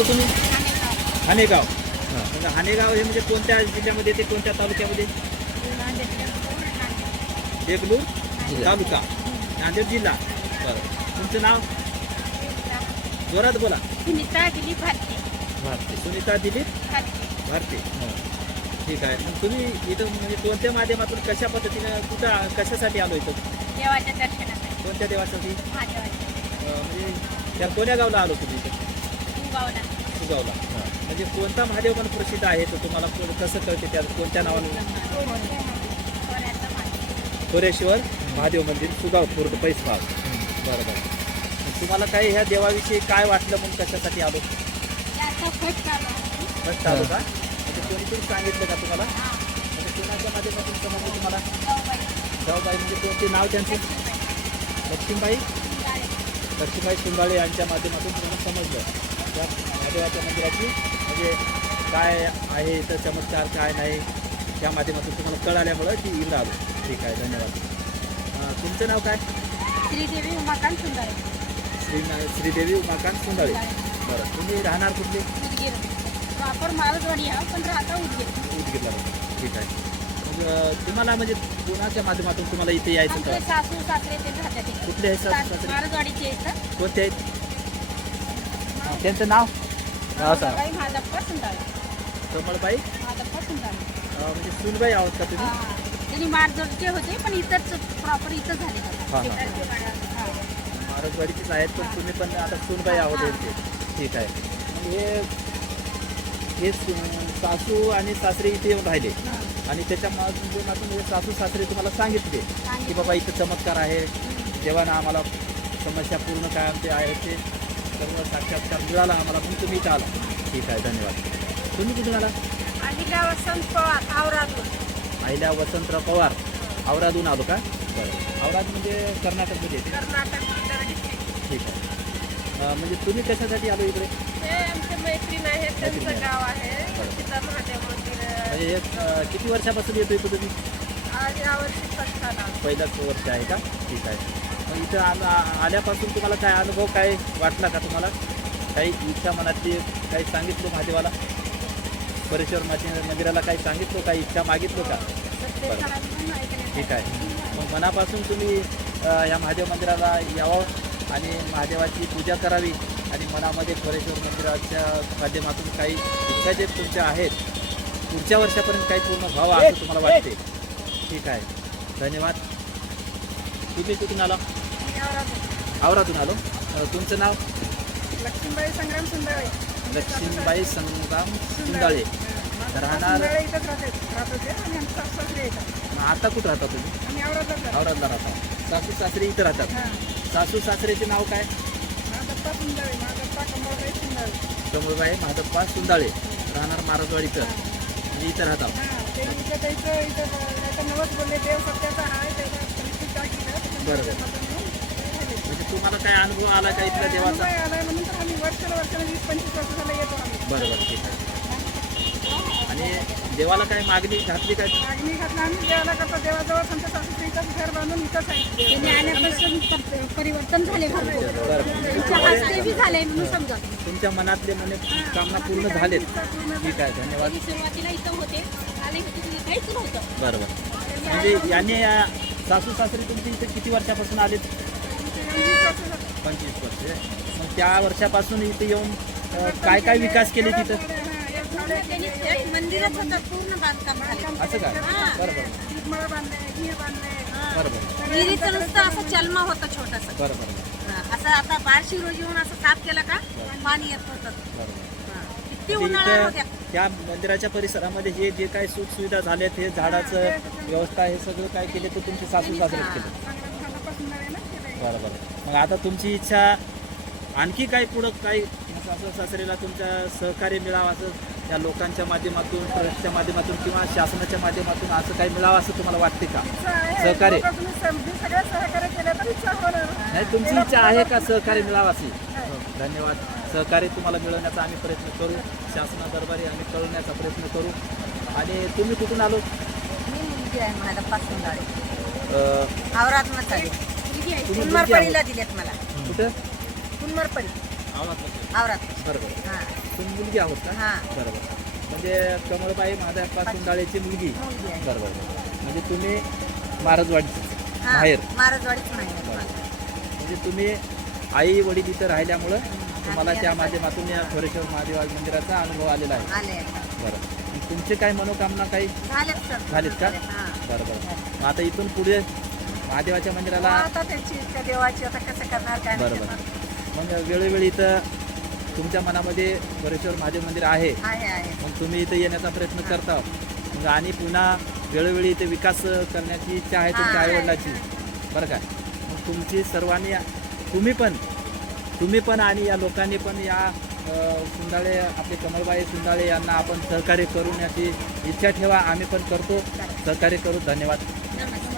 राहतो तुम्ही? हानेगाव. मग हानेगाव हे म्हणजे कोणत्या जिल्ह्यामध्ये येते कोणत्या तालुक्यामध्ये? देगलूर तालुका. नांदेड जिल्हा. बरं. तुमचं नाव? जोरात बोला. सुनीता दिलीप भारती भारती सुनीता दिलीप भारती ठीक आहे. मग तुम्ही इथं म्हणजे कोणत्या माध्यमातून कशा पद्धतीनं कुठं कशासाठी आलो इथं? देवाच्या दर्शनासाठी. कोणत्या देवासाठी? म्हणजे त्या कोण्या गावला आलो तुम्ही इथं? गावला सुगावला म्हणजे कोणता महादेव पण प्रसिद्ध आहे तर तुम्हाला कोण- कसं कळते त्या कोणत्या नावानं? कोरेश्वर महादेव मंदिर सुगाव खुर्द पैसगाव बरं बरं तुम्हाला काय ह्या देवाविषयी काय वाटलं म्हणून कशासाठी आलो? फक्त आलो का? म्हणजे कोणीतरी सांगितलं का तुम्हाला? म्हणजे कोणाच्या माध्यमातून समजलं तुम्हाला? जाऊबाई म्हणजे कोणते नाव त्यांचं? लक्ष्मीबाई. लक्ष्मीबाई? सुंगाळे यांच्या माध्यमातून तुम्हाला समजलं. महादेवाच्या मंदिराची. म्हणजे काय आहे इथं चमत्कार काय नाही त्या माध्यमातून तुम्हाला कळाल्यामुळं ती इकडं आलो ठीक आहे धन्यवाद. तुमचं नाव काय? श्रीदेवी उमाकांत सुंदर. श्री श्रीदेवी उमाकांत सुंगाळे बरं तुम्ही राहणार कुठले? माळदवाडी हा पण राहता उदगीर. उदगीरला ठीक आहे. मग तुम्हाला म्हणजे कोणाच्या माध्यमातून तुम्हाला इथे यायचं का सासू सासरे ते राहतात. कुठले आहेत आहेत कोणते आहेत? त्यांचं नाव? नाव सांगा माधप्पा कमळबाई? माधप्पा अं, म्हणजे सुनबाई आहोत का तुम्ही? त्यांनी माळजोडचे होते पण इथंच प्रॉपर इथं झाले हा, हा. महाराजवाडीचीच आहेत पण तुम्ही पण आता सुनबाई आहोत यांचे ठीक आहे. हे हे सु- सासू आणि सासरे इथे येऊन राहिले. आणि त्याच्या माध्यमातून हे सासू सासरे तुम्हाला सांगितले की बाबा इथं चमत्कार आहे. देवानं आम्हाला समस्या पूर्ण काय आमचे आहे ते सर्व साक्षात्कार मिळाला. आम्हाला म्हणून तुम्ही इथं आला. ठीक आहे धन्यवाद. तुम्ही कुठून आला? अहिल्या वसंत पवार आवरातून. अहिल्या वसंतराव पवार. औरादून आलो का? बरं. औराद म्हणजे कर्नाटकमध्ये. येते कर्नाटक ठीक आहे. म्हणजे तुम्ही कशासाठी आलो इकडे? ते आमचे मैत्रीण आहे मैत्रीण आहे. त्यांचं गाव आहे. बरं. तिथं महादेव मंदिर. आहे. म्हणजे हे किती वर्षापासून येतो इथं तुम्ही यावर्षी पहिलाच वर्ष आहे का? ठीक आहे. इथं आला आल्यापासून तुम्हाला काय अनुभव काय वाटला का तुम्हाला? काही इच्छा मनातली काही सांगितलं महादेवाला? परेश्वर माते मंदिराला काही सांगितलं काही इच्छा मागितलं का? बरं. ठीक आहे. मग मनापासून तुम्ही ह्या या महादेव मंदिराला यावं आणि महादेवाची पूजा करावी आणि मनामध्ये परेश्वर मंदिराच्या माध्यमातून काही इच्छा जे तुमच्या आहेत पुढच्या वर्षापर्यंत काही पूर्ण व्हावं असं तुम्हाला वाटते? ठीक आहे. धन्यवाद. तुम्ही कुठून आला? आवरातून आलो. तुमचं नाव? लक्ष्मीबाई संग्राम सुंदर लक्ष्मीबाई संग्राम सुंदाळे. राहणार आता कुठं राहता तुम्ही? आवडतच राहतो. सासू सासरे इथं राहतात. सासू सासरेचे नाव काय? कमळबाई माधप्पा सुंदाळे. राहणार महाराजवाडीचं म्हणजे इथं राहतात. ते इथं टाकीला बरोबर. म्हणजे तुम्हाला काय अनुभव आला का इथल्या देवाचा? आलाय म्हणून तर आम्ही वर्षाला वर्षाला वीस पंचवीस येतो आम्ही. बरोबर ठीक आहे. आणि देवाला काय मागणी घातली काय मागणी घातला आम्ही देवाला करतो देवाजवळ आमच्या सासूचं इथंच घर बांधून इथंच आहे त्यांनी आल्यापासून परिवर्तन झाले बरं. बी झाले म्हणून समजा तुमच्या मनातले मने कामना पूर्ण झालेत. ठीक आहे धन्यवाद. सुरुवातीला इथं होते. आले होते तिथे काहीच नव्हतं बरोबर. म्हणजे याने या सासू सासरे तुमचे इथे किती वर्षापासून आलेत? पंचवीस वर्ष. मग त्या वर्षापासून इथे येऊन काय काय विकास केले तिथं? पूर्ण बांधकाम असं बरं. बरं विहिरीचं नुसतं असं चलमा होतं छोटस. बरं बरं असं आता बारशी रोजी येऊन असं साफ केलं का? पाणी येत होतं. बरोबर किती म्हणजे उन्हाळा इथं होत्या. त्या मंदिराच्या परिसरामध्ये हे जे काही सुख सुविधा झाल्यात हे झाडाचं व्यवस्था हे सगळं काय केले तर तुमचे सासू सासरेच केले. बरं बरं. मग आता तुमची इच्छा आणखी काय पुढं काही सासू सासरेला तुमच्या सहकार्य मिळावं असं त्या लोकांच्या माध्यमातून ट्रस्टच्या माध्यमातून किंवा शासनाच्या माध्यमातून असं काही मिळावं असं तुम्हाला वाटते का? सहकार्य? नाही तुमची इच्छा आहे का सहकार्य मिळावं अशी हो, धन्यवाद. सहकार्य तुम्हाला मिळवण्याचा आम्ही प्रयत्न करू. शासनादरबारी आम्ही कळवण्याचा प्रयत्न करू. आणि तुम्ही कुठून आलो? मी मुलगी आहे माझा सुंदाळे तुम्ही. दिलेत मला. कुठं? कुन्मरपडी आवरातलं. आवरात बरं बरं हां. तुम्ही मुलगी आहोत का? हा. बरोबर म्हणजे कमळबाई माधवप्पा सुंदाळेची मुलगी. मुलगी आहे. बरोबर बरोबर. म्हणजे तुम्ही महाराजवाडीची हा, बाहेर. महाराजवाडीच नाही. म्हणजे तुम्ही आई वडील इथं राहिल्यामुळं तुम्हाला त्या माध्यमातून या थोरेश्वर महादेव मंदिराचा अनुभव आलेला आहे. आले बरं. तुमची काय मनोकामना काही? सर. झालीत का? हा. बरं बरं. मग आता इथून पुढे महादेवाच्या मंदिराला? आता त्यांची इच्छा देवाची आता कसं करणार काय नाही बरोबर. करणार. मग वेळोवेळी इथं तुमच्या मनामध्ये थोरेश्वर महादेव मंदिर आहे. आहे आहे. मग तुम्ही इथं येण्याचा प्रयत्न करता. मग आणि पुन्हा वेळोवेळी इथे विकास करण्याची इच्छा आहे तुमच्या हा. आईवडिलाची. बरं काय मग तुमची सर्वांनी तुम्ही पण तुम्ही पण आणि या लोकांनी पण या अ, सुंदाळे आपले कमलबाई सुंदाळे यांना आपण सहकार्य करून याची इच्छा ठेवा. आम्ही पण करतो. सहकार्य करू. धन्यवाद. नमस्कार.